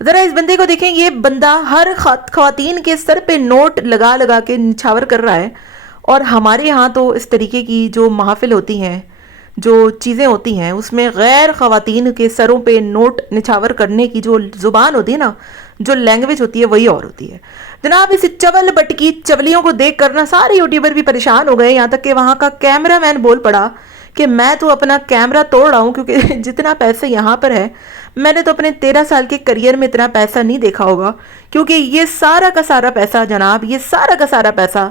ذرا اس بندے کو دیکھیں, یہ بندہ ہر خواتین کے سر پہ نوٹ لگا لگا کے نچھاور کر رہا ہے. اور ہمارے یہاں تو اس طریقے کی جو محافل ہوتی ہیں, جو چیزیں ہوتی ہیں, اس میں غیر خواتین کے سروں پہ نوٹ نچھاور کرنے کی جو زبان ہوتی ہے نا, جو لینگویج ہوتی ہے, وہی اور ہوتی ہے. جناب اس چول بٹ کی چولیوں کو دیکھ کر نا سارے یوٹیوبر بھی پریشان ہو گئے, یہاں تک کہ وہاں کا کیمرہ مین بول پڑا کہ میں تو اپنا کیمرہ توڑ رہا ہوں, کیونکہ جتنا پیسے یہاں پر ہے میں نے تو اپنے 13 سال کے کریئر میں اتنا پیسہ نہیں دیکھا ہوگا. کیونکہ یہ سارا کا سارا پیسہ جناب, یہ سارا کا سارا پیسہ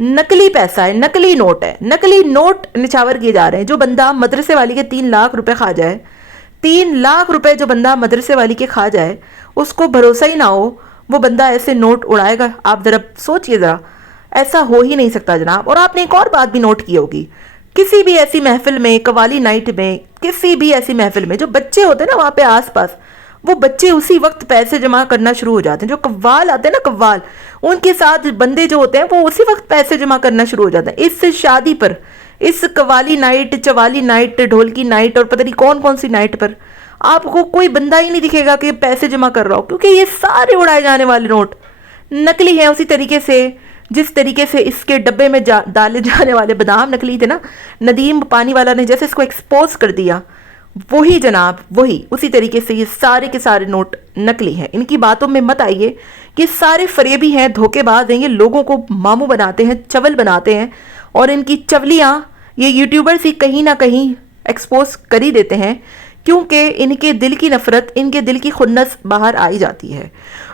نقلی پیسہ ہے, نقلی نوٹ ہے, نقلی نوٹ نچھاور کیے جا رہے ہیں. جو بندہ مدرسے والی کے 3 لاکھ روپے کھا جائے, 3 لاکھ روپے جو بندہ مدرسے والی کے کھا جائے, اس کو بھروسہ ہی نہ ہو وہ بندہ ایسے نوٹ اڑائے گا. آپ ذرا سوچئے ذرا, ایسا ہو ہی نہیں سکتا جناب. اور آپ نے ایک اور بات بھی نوٹ کی ہوگی, کسی بھی ایسی محفل میں, قوالی نائٹ میں, کسی بھی ایسی محفل میں جو بچے ہوتے ہیں نا وہاں پہ آس پاس, وہ بچے اسی وقت پیسے جمع کرنا شروع ہو جاتے ہیں. جو قوال آتے ہیں نا, قوال, ان کے ساتھ بندے جو ہوتے ہیں وہ اسی وقت پیسے جمع کرنا شروع ہو جاتے ہیں اس شادی پر, اس قوالی نائٹ, چوالی نائٹ, ڈھولکی نائٹ اور پتہ نہیں کون کون سی نائٹ پر. آپ کو کوئی بندہ ہی نہیں دکھے گا کہ پیسے جمع کر رہا ہو, کیونکہ یہ سارے اڑائے جانے والے نوٹ نقلی ہیں. اسی طریقے سے جس طریقے سے اس کے ڈبے میں ڈالے جانے والے بادام نقلی تھے نا, ندیم پانی والا نے جیسے اس کو ایکسپوز کر دیا, وہی جناب وہی, اسی طریقے سے یہ سارے کے سارے نوٹ نقلی ہیں. ان کی باتوں میں مت آئیے کہ سارے فریبی ہیں, دھوکے باز ہیں, یہ لوگوں کو ماموں بناتے ہیں, چول بناتے ہیں, اور ان کی چولیاں یہ یوٹیوبرز ہی کہیں نہ کہیں ایکسپوز کر ہی دیتے ہیں, کیونکہ ان کے دل کی نفرت, ان کے دل کی خنس باہر آئی جاتی ہے.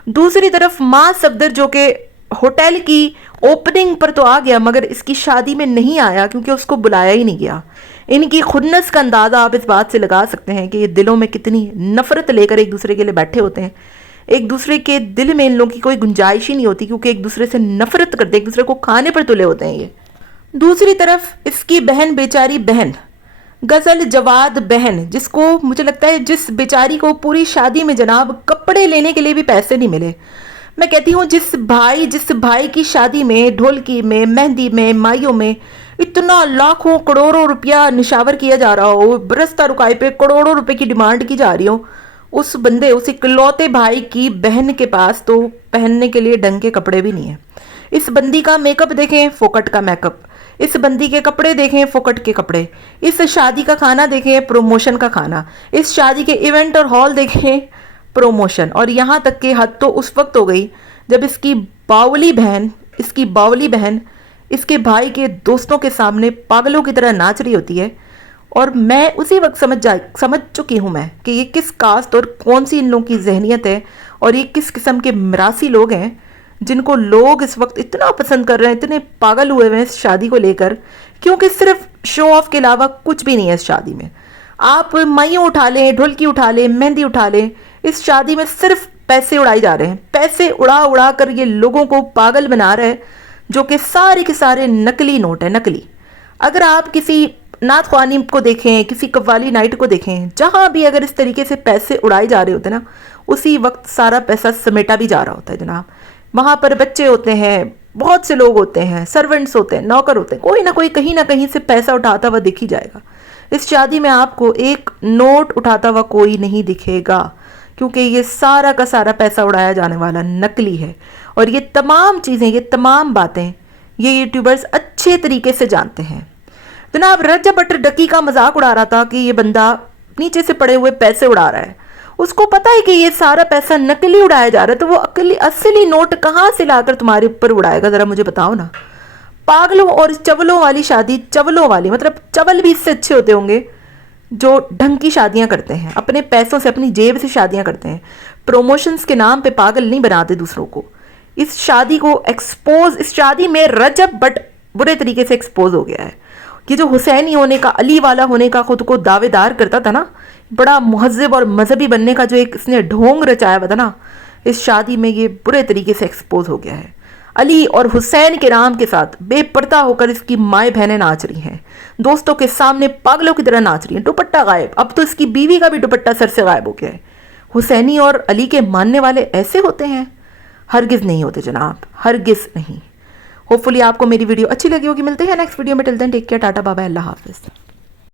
دوسری طرف ماں صفدر جو کہ ہوٹل کی اوپننگ پر تو آ گیا مگر اس کی شادی میں نہیں آیا کیونکہ اس کو بلایا ہی نہیں گیا. ان کی خنس کا اندازہ آپ اس بات سے لگا سکتے ہیں کہ یہ دلوں میں کتنی نفرت لے کر ایک دوسرے کے لیے بیٹھے ہوتے ہیں. ایک دوسرے کے دل میں ان لوگوں کی کوئی گنجائش ہی نہیں ہوتی, کیونکہ ایک دوسرے سے نفرت کرتے, ایک دوسرے کو کھانے پر تلے ہوتے ہیں یہ. دوسری طرف اس کی بہن, بیچاری بہن, غزل جواد بہن, جس کو مجھے لگتا ہے جس بیچاری کو پوری شادی میں جناب کپڑے لینے کے لیے بھی پیسے نہیں ملے. میں کہتی ہوں جس بھائی کی شادی میں, ڈھولکی میں, مہندی میں, مائیوں میں اتنا لاکھوں کروڑوں روپیہ نشاور کیا جا رہا ہو, برستہ رکائی پہ کروڑوں روپے کی ڈیمانڈ کی جا رہی ہو, اس بندے, اس اکلوتے بھائی کی بہن کے پاس تو پہننے کے لیے ڈھنگ کے کپڑے بھی نہیں ہیں. اس بندی کا میک اپ دیکھیں, فوکٹ کا میک اپ, اس بندی کے کپڑے دیکھیں, فوکٹ کے کپڑے, اس شادی کا کھانا دیکھیں, پروموشن کا کھانا, اس شادی کے ایونٹ اور ہال دیکھیں, پروموشن. اور یہاں تک کہ حد تو اس وقت ہو گئی جب اس کی باولی بہن اس کے بھائی کے دوستوں کے سامنے پاگلوں کی طرح ناچ رہی ہوتی ہے. اور میں اسی وقت سمجھ چکی ہوں میں کہ یہ کس کاسٹ اور کون سی ان لوگوں کی ذہنیت ہے, اور یہ کس قسم کے مراسی لوگ ہیں جن کو لوگ اس وقت اتنا پسند کر رہے ہیں, اتنے پاگل ہوئے ہیں اس شادی کو لے کر, کیونکہ صرف شو آف کے علاوہ کچھ بھی نہیں ہے اس شادی میں. آپ مائیوں اٹھا لیں, ڈھولکی اٹھا لیں, مہندی اٹھا لیں, اس شادی میں صرف پیسے اڑائے جا رہے ہیں. پیسے اڑا کر یہ لوگوں کو پاگل بنا رہے ہیں, جو کہ سارے کے سارے نقلی نوٹ ہیں, نقلی. اگر آپ کسی نعت خوانی کو دیکھیں, کسی قوالی نائٹ کو دیکھیں, جہاں بھی اگر اس طریقے سے پیسے اڑائے جا رہے ہوتے ہیں نا, اسی وقت سارا پیسہ سمیٹا بھی جا رہا ہوتا ہے جناب. وہاں پر بچے ہوتے ہیں, بہت سے لوگ ہوتے ہیں, سرونٹس ہوتے ہیں, نوکر ہوتے ہیں, کوئی نہ کوئی کہیں نہ کہیں سے پیسہ اٹھاتا ہوا دکھ ہی جائے گا. اس شادی میں آپ کو ایک نوٹ اٹھاتا ہوا کوئی نہیں دکھے گا, کیونکہ یہ سارا کا سارا پیسہ اڑایا جانے والا نقلی ہے. اور یہ تمام چیزیں, یہ تمام باتیں یہ یوٹیوبرز اچھے طریقے سے جانتے ہیں. جناب رجب بٹ ڈکی کا مذاق اڑا رہا تھا کہ یہ بندہ نیچے سے پڑے ہوئے پیسے اڑا رہا ہے. اس کو پتا ہے کہ یہ سارا پیسہ نقلی اڑایا جا رہا ہے, تو وہ اصلی نوٹ کہاں سے لا کر تمہارے اوپر اڑائے گا, ذرا مجھے بتاؤ نا. پاگلوں اور چولوں والی شادی, چولوں والی مطلب چول بھی اس سے اچھے ہوتے ہوں گے جو ڈھنگ کی شادیاں کرتے ہیں, اپنے پیسوں سے, اپنی جیب سے شادیاں کرتے ہیں, پروموشنز کے نام پہ پاگل نہیں بناتے دوسروں کو. اس شادی کو ایکسپوز, اس شادی میں رجب بٹ برے طریقے سے ایکسپوز ہو گیا ہے. یہ جو حسینی ہونے کا, علی والا ہونے کا خود کو دعوے دار کرتا تھا نا, بڑا مہذب اور مذہبی بننے کا جو ایک اس نے ڈھونگ رچایا ہوا تھا نا, اس شادی میں یہ برے طریقے سے ایکسپوز ہو گیا ہے. علی اور حسین کے نام کے ساتھ بے پردہ ہو کر اس کی مائیں بہنیں ناچ رہی ہیں, دوستوں کے سامنے پاگلوں کی طرح ناچ رہی ہیں, دوپٹہ غائب. اب تو اس کی بیوی کا بھی دوپٹہ سر سے غائب ہو گیا ہے. حسینی اور علی کے ماننے والے ایسے ہوتے ہیں؟ ہرگز نہیں ہوتے جناب, ہرگز نہیں. ہوپ فلی آپ کو میری ویڈیو اچھی لگی ہوگی. ملتے ہیں نیکسٹ ویڈیو میں. ٹل دین ٹیک کیئر, ٹاٹا بابا, اللہ حافظ.